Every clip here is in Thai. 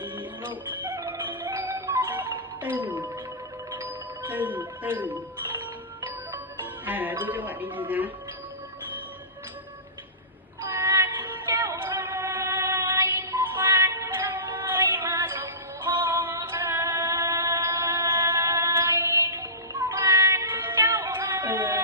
ý hậu từ từ từ à đi cho bạn đi gì nào Thank you.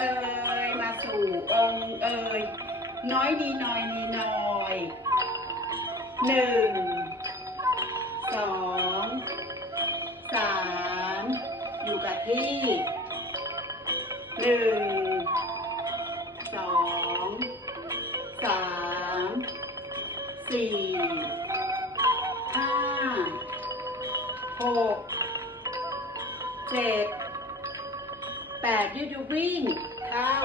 เอยมาสู่องค์เอ่ยน้อยดีน้อยนีน้อยหนึ่งสองสามอยู่กับที่หนึ่งสองสามสี่ห้าหกเจ็ด 8 ยืดยุบวิ่งเข้า